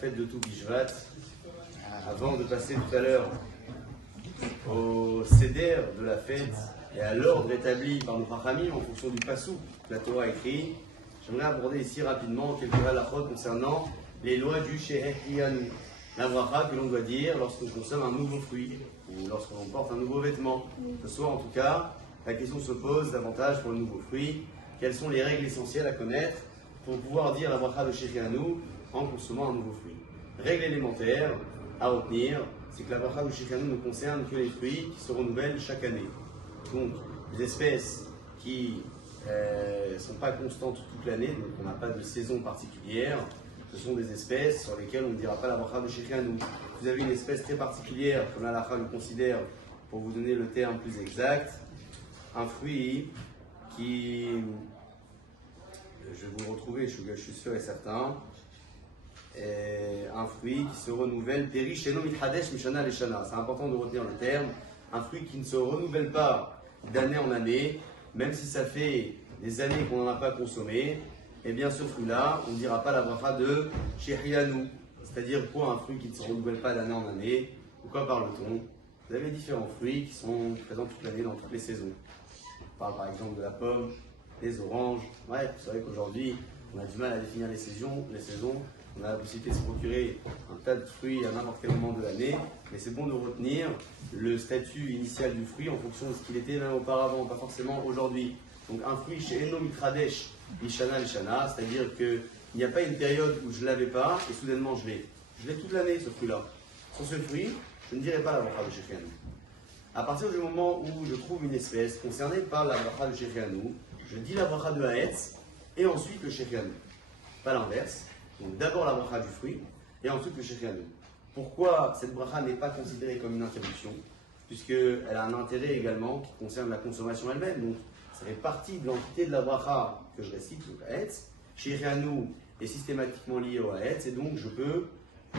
fête de Tou Bishvat. Avant de passer tout à l'heure au seder de la fête et à l'ordre établi par nos Chachamim en fonction du passou que la Torah a écrit, j'aimerais aborder ici rapidement quelques halachot concernant les lois du Shehechianu, la bracha que l'on doit dire lorsque l'on consomme un nouveau fruit ou lorsque l'on porte un nouveau vêtement. Ce soir en tout cas, la question se pose davantage pour le nouveau fruit. Quelles sont les règles essentielles à connaître pour pouvoir dire la bracha de Shehechianu en consommant un nouveau fruit? Règle élémentaire à retenir, c'est que la bracha de Shehechianu ne concerne que les fruits qui se renouvellent chaque année. Donc, les espèces qui ne sont pas constantes toute l'année, donc on n'a pas de saison particulière, ce sont des espèces sur lesquelles on ne dira pas la bracha de Shehechianu. Vous avez une espèce très particulière, comme la halakha le considère, pour vous donner le terme plus exact, un fruit qui, je vais vous le retrouver, je suis sûr et certain, un fruit qui se renouvelle, Peri Sheno Mithadesh Mishana Leshana. C'est important de retenir le terme. Un fruit qui ne se renouvelle pas d'année en année, même si ça fait des années qu'on n'en a pas consommé, eh bien ce fruit-là, on ne dira pas la bracha de Shehechianu. C'est-à-dire quoi un fruit qui ne se renouvelle pas d'année en année? De quoi parle-t-on? Vous avez différents fruits qui sont présents toute l'année dans toutes les saisons. On parle par exemple de la pomme, des oranges. Bref, vous savez qu'aujourd'hui, on a du mal à définir les saisons. On a la possibilité de se procurer un tas de fruits à n'importe quel moment de l'année, mais c'est bon de retenir le statut initial du fruit en fonction de ce qu'il était même auparavant, pas forcément aujourd'hui. Donc un fruit chez Eno Mitradesh Lishana Lishana, c'est-à-dire qu'il n'y a pas une période où je ne l'avais pas et soudainement je l'ai. Je l'ai toute l'année ce fruit-là. Sur ce fruit, je ne dirai pas la bracha de Shehechianu. À partir du moment où je trouve une espèce concernée par la bracha de Shehechianu, je dis la bracha de Haetz et ensuite le Shehechianu. Pas l'inverse. Donc d'abord la bracha du fruit et ensuite le Shehechianu. Pourquoi cette bracha n'est pas considérée comme une interruption? Puisqu'elle a un intérêt également qui concerne la consommation elle-même. Donc ça fait partie de l'entité de la bracha que je récite, donc Haetz. Shehechianu est systématiquement lié au Haetz et donc je peux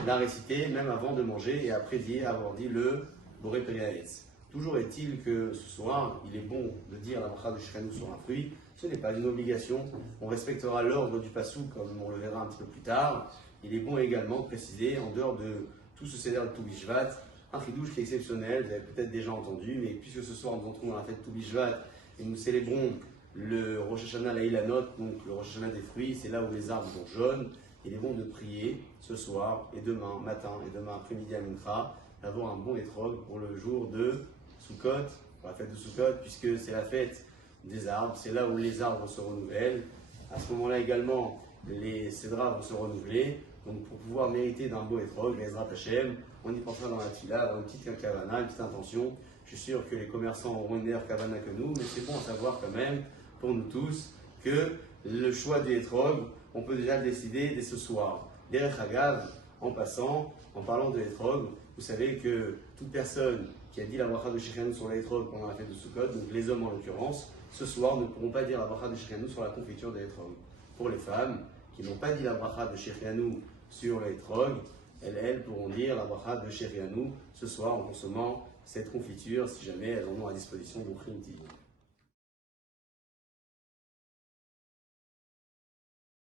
la réciter même avant de manger et après avoir dit le Boré Peri Haetz. Toujours est-il que ce soir, il est bon de dire la bracha de Shehechianu sur un fruit. Ce n'est pas une obligation. On respectera l'ordre du passou comme on le verra un petit peu plus tard. Il est bon également de préciser, en dehors de tout ce seder de Tou Bishvat, un chidouche qui est exceptionnel, vous avez peut-être déjà entendu, mais puisque ce soir nous entrons dans la fête de Tou Bishvat et nous célébrons le Rosh Hashanah Laïlanot, donc le Rosh Hashanah des fruits, c'est là où les arbres sont jaunes. Il est bon de prier ce soir et demain matin et demain après-midi à Mincha, d'avoir un bon étrog pour le jour de Sukkot, pour la fête de Sukkot, puisque c'est la fête des arbres, c'est là où les arbres se renouvellent. À ce moment-là également, les cédras vont se renouveler. Donc pour pouvoir mériter d'un beau étrog, les Ezrat Hashem, on y pensera dans la tefila, dans une petite kavana, une petite intention. Je suis sûr que les commerçants auront une meilleure kavana que nous, mais c'est bon à savoir quand même, pour nous tous, que le choix des étrog, on peut déjà le décider dès ce soir. Derech Hagav, en passant, en parlant de l'étrog, vous savez que toute personne qui a dit la bracha de Shehechianu sur l'étrog pendant la fête de Sukkot, donc les hommes en l'occurrence, ce soir ne pourront pas dire la bracha de Shehechianu sur la confiture de l'étrog. Pour les femmes qui n'ont pas dit la bracha de Shehechianu sur l'étrog, elles pourront dire la bracha de Shehechianu ce soir en consommant cette confiture si jamais elles en ont à disposition, donc Rimti.